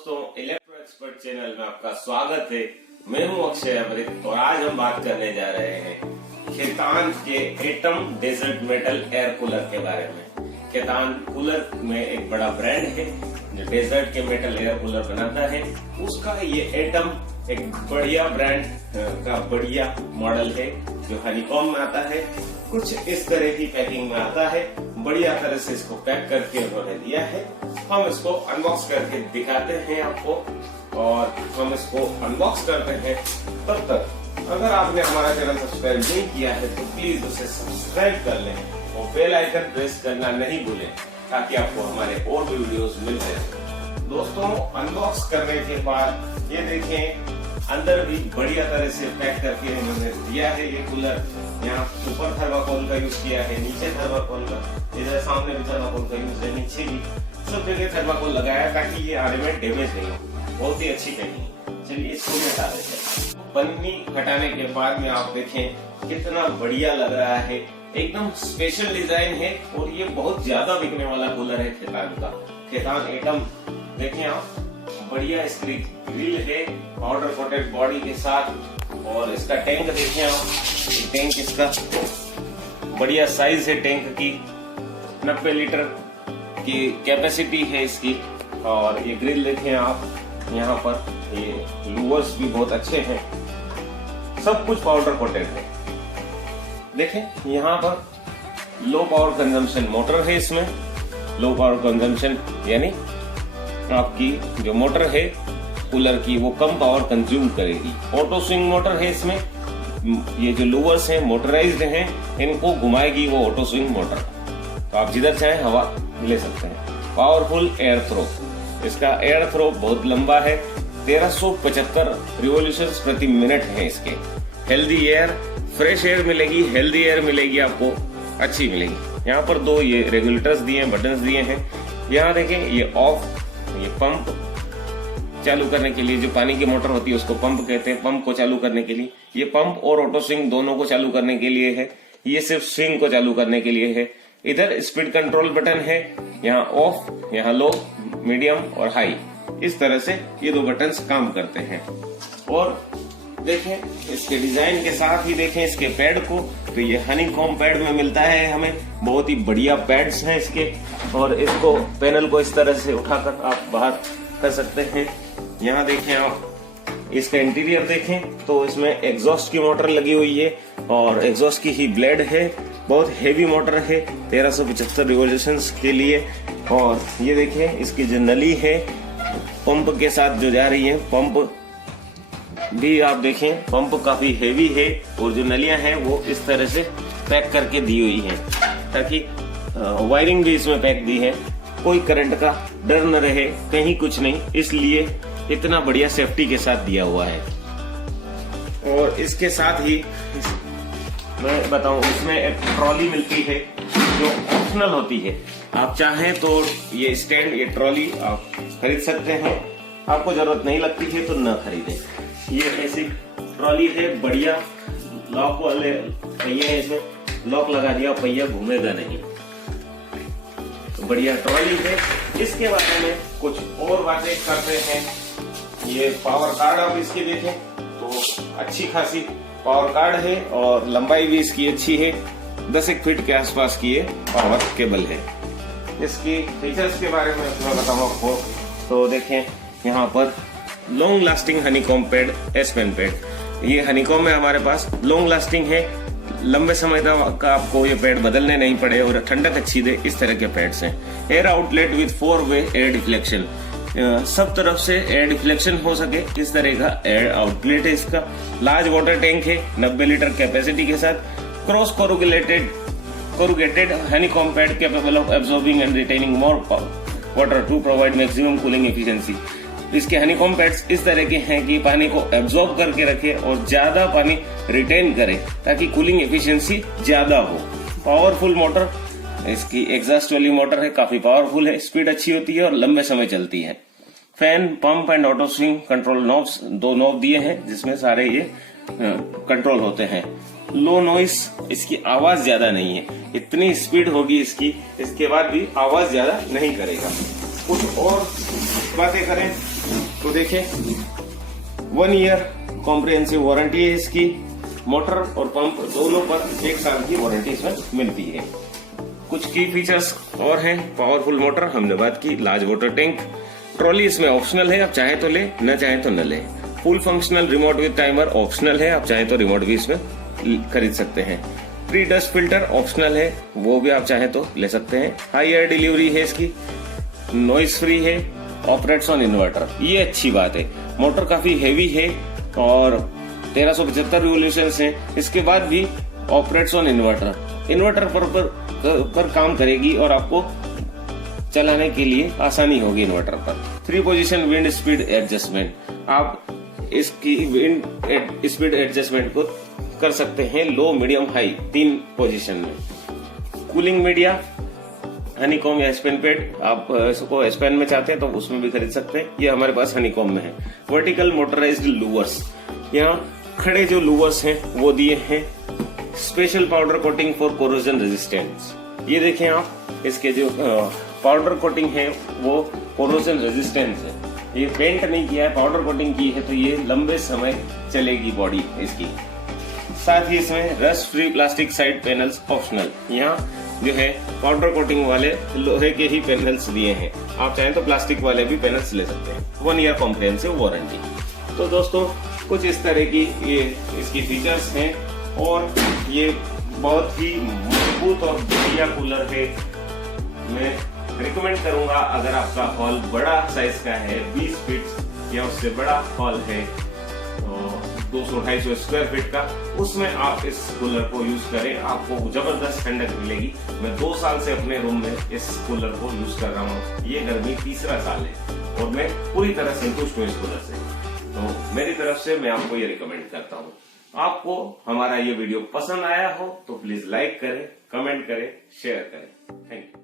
दोस्तों, electro expert channel में आपका स्वागत है। मैं हूं अक्षय अमृत और आज हम बात करने जा रहे हैं खेतान के Atom desert metal air cooler के बारे में। खेतान कूलर में एक बड़ा ब्रांड है जो डेजर्ट के मेटल एयर कूलर बनाता है। उसका ये एटम एक बढ़िया ब्रांड का बढ़िया मॉडल है जो हनीकॉम में आता है। कुछ इस तरह की पैकिंग में आता है। बढ़िया तरह से इसको पैक करके उन्होंने दिया है। हम इसको अनबॉक्स करके दिखाते हैं आपको और हम इसको अनबॉक्स करते हैं। तब तक अगर आपने हमारा चैनल सब्सक्राइब नहीं किया है तो प्लीज उसे सब्सक्राइब कर लें और बेल आइकन प्रेस करना नहीं भूलें ताकि आपको हमारे और भी वीडियोस मिलते रहें। दोस्तों, अनबॉक्स करने के बाद ये देखें, अंदर भी बढ़िया तरह से पैक करके इन्होंने दिया है। ये कूलर यहाँ ऊपर थर्माकोल का यूज किया है, नीचे थर्माकोल का, इधर सामने भी थर्माकोल का यूज है, नीचे भी सब जगह थर्माकोल लगाया ताकि ये आने में डैमेज नहीं हो। बहुत ही अच्छी पैकिंग। चलिए इसको हटा देते हैं। पन्नी हटाने के बाद में आप देखें कितना बढ़िया लग रहा है। एकदम स्पेशल डिजाइन है और ये बहुत ज्यादा बिकने वाला कूलर है खेतान का। खेतान एटम देखें आप, बढ़िया इसकी ग्रिल है पाउडर कोटेड बॉडी के साथ। और इसका टैंक देखें आप, टैंक इसका बढ़िया साइज है। टैंक की 90 लीटर की कैपेसिटी है इसकी। और ये ग्रिल देखें आप, यहाँ पर ये लूवर्स भी बहुत अच्छे हैं। सब कुछ पाउडर कोटेड है। देखें यहाँ पर लो पावर कंजम्पशन मोटर है इसमें। लो पावर कंजम्पशन यानी आपकी जो मोटर है कूलर की वो कम पावर कंज्यूम करेगी। ऑटो स्विंग मोटर है इसमें। ये जो लूवर्स हैं मोटराइज्ड हैं, इनको घुमाएगी वो ऑटो स्विंग मोटर। तो आप जिधर चाहें हवा ले सकते हैं। पावरफुल एयर थ्रो, इसका एयर थ्रो बहुत लंबा है। 1375 रिवॉल्यूशंस प्रति मिनट है इसके। हेल्दी एयर, फ्रेश एयर मिलेगी, हेल्दी एयर मिलेगी आपको, अच्छी मिलेगी। यहाँ पर दो ये रेगुलेटर्स दिए हैं, बटन्स दिए हैं। यहाँ देखें ये ऑफ, ये पंप चालू करने के लिए, जो पानी की मोटर होती है उसको पंप कहते हैं। पंप को चालू करने के लिए ये पंप और ऑटो स्विंग दोनों को चालू करने के लिए है। ये सिर्फ स्विंग को चालू करने के लिए है। इधर स्पीड कंट्रोल बटन है, यहाँ ऑफ, यहाँ लो, मीडियम और हाई। इस तरह से ये दो बटन्स काम करते हैं। और देखें इसके डिजाइन के साथ ही देखें इसके पैड को, तो ये हनीकॉम पैड में मिलता है हमें। बहुत ही बढ़िया पैड्स हैं इसके। और इसको पैनल को इस तरह से उठाकर आप बाहर कर सकते हैं। यहाँ देखें आप इसका इंटीरियर देखें तो इसमें एग्जॉस्ट की मोटर लगी हुई है और एग्जॉस्ट की ही ब्लेड है। बहुत हेवी मोटर है 1375 रिवॉल्यूशंस के लिए। और ये देखें इसकी जो नली है पंप के साथ जो जा रही है, पंप भी आप देखें, पंप काफी हेवी है। और जो नलियां हैं वो इस तरह से पैक करके दी हुई है ताकि वायरिंग भी इसमें पैक दी है, कोई करंट का डर न रहे, कहीं कुछ नहीं, इसलिए इतना बढ़िया सेफ्टी के साथ दिया हुआ है। और इसके साथ ही मैं बताऊं, इसमें एक ट्रॉली मिलती है जो ऑप्शनल होती है। आप चाहें तो ये स्टैंड, ये ट्रॉली आप खरीद सकते हैं। आपको जरूरत नहीं लगती है तो न खरीदें। ये ऐसी ट्रॉली है, बढ़िया लॉक वाले पहिए हैं, इसमें लॉक लगा दिया, पहिया घूमेगा नहीं। तो बढ़िया ट्रॉली है। इसके बारे में कुछ और बातें करते हैं। ये पावर कार्ड आप इसकी देखें तो अच्छी खासी पावर कार्ड है और लंबाई भी इसकी अच्छी है। 10 फीट के आसपास की ये पावर केबल है। इसकी फीचर्स के बारे में मैं बताऊँ आपको तो देखें यहाँ पर long lasting honeycomb pad, aspen pad. ये हनीकॉम में हमारे पास लॉन्ग लास्टिंग है, लंबे समय तक आपको ये पैड बदलने नहीं पड़े और ठंडक अच्छी दे, इस तरह के पैड्स हैं। एयर आउटलेट विद 4-वे एयर डिफ्लेक्शन, सब तरफ से एयर डिफ्लेक्शन हो सके इस तरह का एयर आउटलेट है इसका। लार्ज वाटर टैंक है 90 लीटर कैपेसिटी के साथ। Cross corrugated honeycomb pad capable of absorbing and retaining more water to provide maximum cooling efficiency. इसके हनीकॉम पैड्स इस तरह के हैं कि पानी को एब्जॉर्ब करके रखे और ज्यादा पानी रिटेन करे ताकि कूलिंग एफिशिएंसी ज्यादा हो। पावरफुल मोटर, इसकी एग्जॉस्ट वाली मोटर है, काफी पावरफुल है, स्पीड अच्छी होती है और लंबे समय चलती है। Fan, pump and auto swing control knobs, दो नॉब दिए हैं जिसमें सारे ये कंट्रोल होते हैं। लो नॉइस, इसकी आवाज ज्यादा नहीं है, इतनी स्पीड होगी इसकी, इसके बाद भी आवाज ज्यादा नहीं करेगा। कुछ और बातें करें तो देखिए 1 ईयर कॉम्प्रिहेंसिव वारंटी है इसकी। मोटर और पंप दोनों पर 1 साल की वारंटी इसमें मिलती है। कुछ की फीचर्स और हैं। पावरफुल मोटर हमने बात की। Large water tank. ट्रॉली इसमें ऑप्शनल है, आप चाहे तो ले, न चाहे तो न ले। Full functional remote with timer optional है, आप चाहे तो रिमोट भी इसमें खरीद सकते हैं। प्री डस्ट फिल्टर ऑप्शनल है, वो भी आप चाहे तो ले सकते हैं। हाई एयर डिलीवरी है इसकी। नॉइस फ्री है। ऑपरेट्स ऑन इन्वर्टर, ये अच्छी बात है। मोटर काफी हेवी है और 1375 रिवोल्यूशंस हैं। इसके बाद भी ऑपरेट्स ऑन इन्वर्टर पर काम करेगी और आपको चलाने के लिए आसानी होगी इन्वर्टर पर। 3 पोजीशन विंड स्पीड एडजस्टमेंट, आप इसकी विंड स्पीड एडजस्टमेंट को कर सकते हैं लो, मीडियम, हाई 3 पोजीशन में। कूलिंग मीडिया हनीकॉम या स्पेन पेड, आप इसको स्पेन में चाहते हैं तो उसमें भी खरीद सकते हैं। ये हमारे पास हनीकॉम में है। वर्टिकल मोटराइज्ड लूवर्स, यहाँ खड़े जो लूवर्स हैं वो दिए हैं। Special powder coating for corrosion resistance, ये देखें आप, इसके जो पाउडर कोटिंग है वो कोरोजन रेजिस्टेंस है। ये पेंट नहीं किया है, पाउडर कोटिंग की है, तो ये लंबे समय चलेगी बॉडी इसकी। साथ ही इसमें rust free plastic side panels optional. यहाँ जो है पाउडर कोटिंग वाले लोहे के ही पैनल्स दिए हैं, आप चाहें तो प्लास्टिक वाले भी पैनल्स ले सकते हैं। 1 ईयर कॉम्प्रिहेंसिव वारंटी। तो दोस्तों कुछ इस तरह की ये इसकी फीचर्स हैं और ये बहुत ही मजबूत और बढ़िया कूलर है। मैं रिकमेंड करूंगा, अगर आपका हॉल बड़ा साइज का है, 20 फीट या उससे बड़ा हॉल है, 200-250 स्क्वायर फीट का, उसमें आप इस कूलर को यूज करें, आपको जबरदस्त ठंडक मिलेगी। मैं 2 साल से अपने रूम में इस कूलर को यूज कर रहा हूँ। ये गर्मी 3रा साल है और मैं पूरी तरह संतुष्ट हूँ इस कूलर से। तो मेरी तरफ से मैं आपको ये रिकमेंड करता हूँ। आपको हमारा ये वीडियो पसंद आया हो तो प्लीज लाइक करें, कमेंट करें, शेयर करें। Thank you.